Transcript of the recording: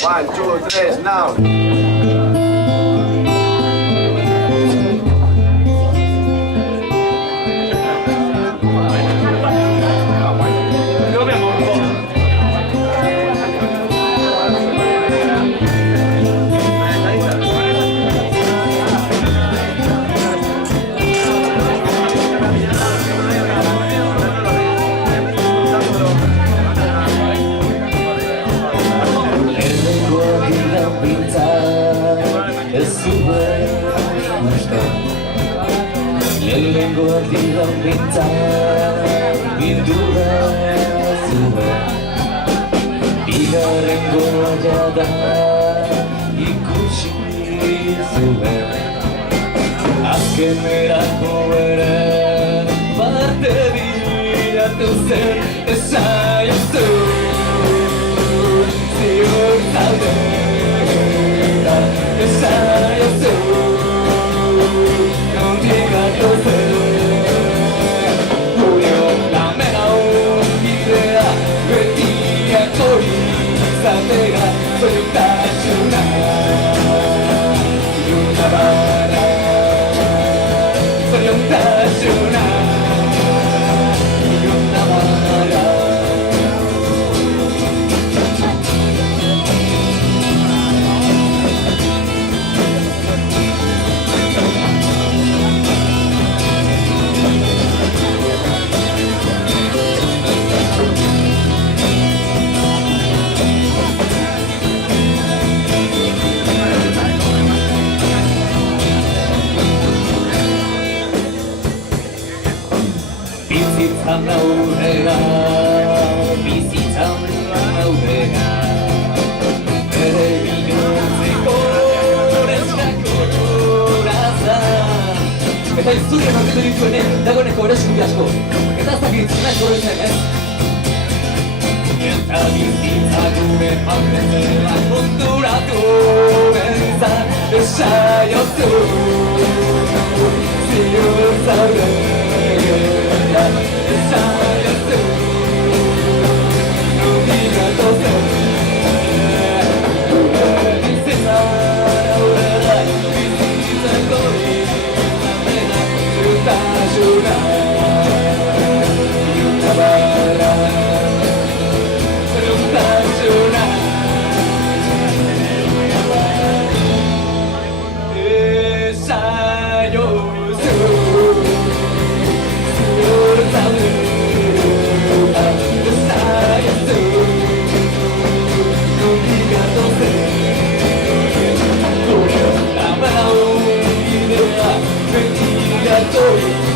One, two, three, now. Lengua bilang bintang bindura suha Tiga lengua jaga ikuti suha Aske merah kuera parte dia tu ser saya tu Siur saudara saya tu Eta izurien aurkitu dituenen dagoeneko eroskun asko. Eta ez dakit nahi gorretzen, ez? Eta bizitza gure paurezela konturatu bentzat esaiozu Ziur zaudera esaiozu Nubigatu zen Gure bizitza aurrera bizitzeko Yuna bara, Yuna Esayosu Yurtamu Esayosu Nubigato se Kore Amarao Idea Venigato